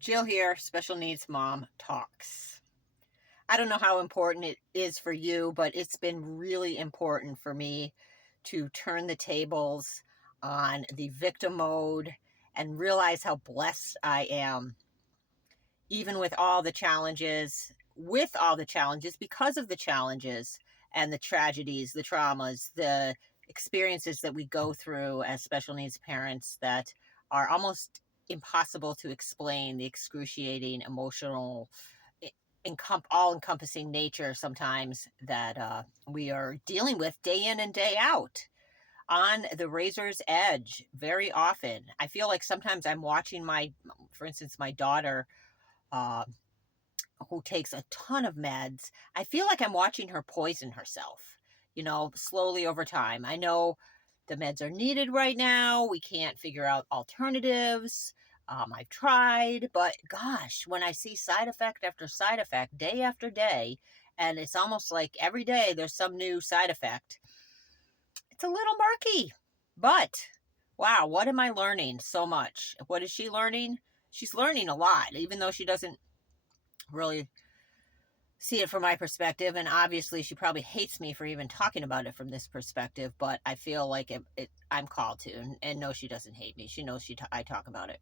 Jill here, Special Needs Mom Talks. I don't know how important it is for you, but it's been really important for me to turn the tables on the victim mode and realize how blessed I am, even with all the challenges, because of the challenges and the tragedies, the traumas, the experiences that we go through as special needs parents that are almost impossible to explain, the excruciating emotional all encompassing nature sometimes that we are dealing with day in and day out, on the razor's edge very often. I feel like sometimes I'm watching for instance, my daughter, uh, who takes a ton of meds. I feel like I'm watching her poison herself, slowly over time. I know the meds are needed right now. We can't figure out alternatives. I've tried, but gosh, when I see side effect after side effect, day after day, and it's almost like every day there's some new side effect, it's a little murky. But wow, what am I learning so much? What is she learning? She's learning a lot, even though she doesn't really see it from my perspective. And obviously, she probably hates me for even talking about it from this perspective. But I feel like I'm called to, and no, she doesn't hate me. She knows I talk about it.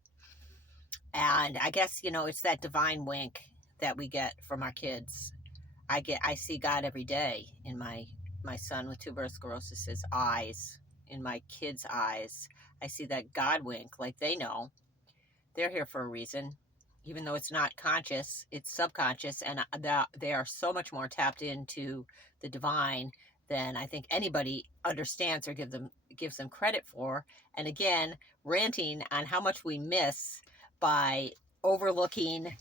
And I guess, it's that divine wink that we get from our kids. I see God every day in my son with tuberous sclerosis' eyes, in my kids' eyes. I see that God wink, like they know they're here for a reason. Even though it's not conscious, it's subconscious, and they are so much more tapped into the divine than I think anybody understands or gives them credit for. And again, ranting on how much we miss by overlooking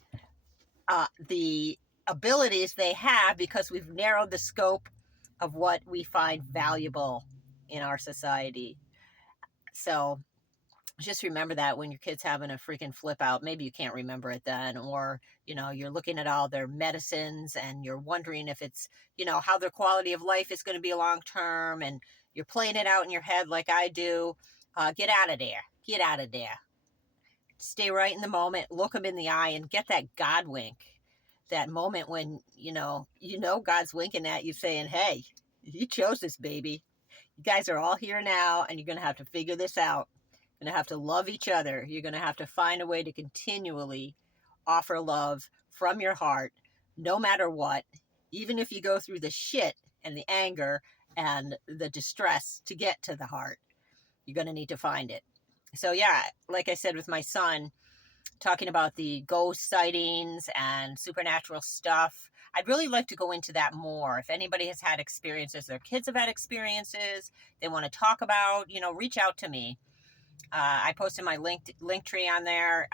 the abilities they have, because we've narrowed the scope of what we find valuable in our society. So just remember that when your kid's having a freaking flip out, maybe you can't remember it then, or, you're looking at all their medicines and you're wondering if it's, how their quality of life is going to be long term, and you're playing it out in your head like I do. Get out of there. Get out of there. Stay right in the moment, look them in the eye, and get that God wink. That moment when, God's winking at you saying, hey, you chose this, baby. You guys are all here now, and you're going to have to figure this out. You're going to have to love each other. You're going to have to find a way to continually offer love from your heart, no matter what, even if you go through the shit and the anger and the distress to get to the heart. You're going to need to find it. So, yeah, like I said with my son, talking about the ghost sightings and supernatural stuff, I'd really like to go into that more. If anybody has had experiences, their kids have had experiences they want to talk about, reach out to me. I posted my link tree on there.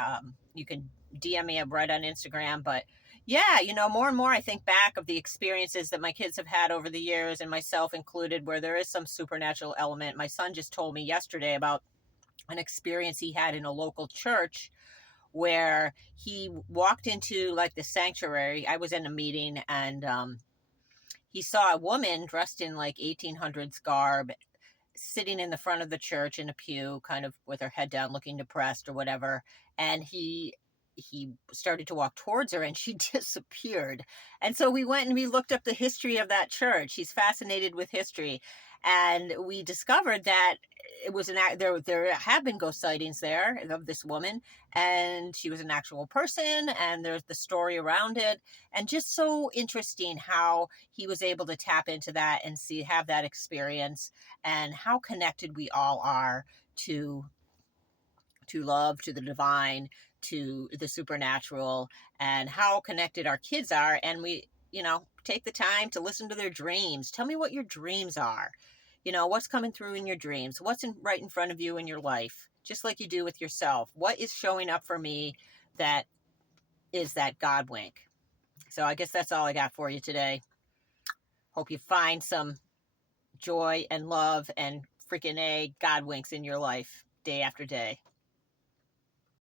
You can DM me right on Instagram. But yeah, more and more I think back of the experiences that my kids have had over the years, and myself included, where there is some supernatural element. My son just told me yesterday about an experience he had in a local church where he walked into like the sanctuary. I was in a meeting, and he saw a woman dressed in like 1800s garb sitting in the front of the church in a pew, kind of with her head down, looking depressed or whatever. And he started to walk towards her, and she disappeared. And so we went and we looked up the history of that church. He's fascinated with history, and we discovered that it was there have been ghost sightings there of this woman, and she was an actual person, and there's the story around it. And just so interesting how he was able to tap into that and have that experience, and how connected we all are to love, to the divine, to the supernatural, and how connected our kids are. And we, take the time to listen to their dreams. Tell me what your dreams are. What's coming through in your dreams? What's right in front of you in your life? Just like you do with yourself. What is showing up for me that is that God wink? So I guess that's all I got for you today. Hope you find some joy and love and freaking God winks in your life day after day.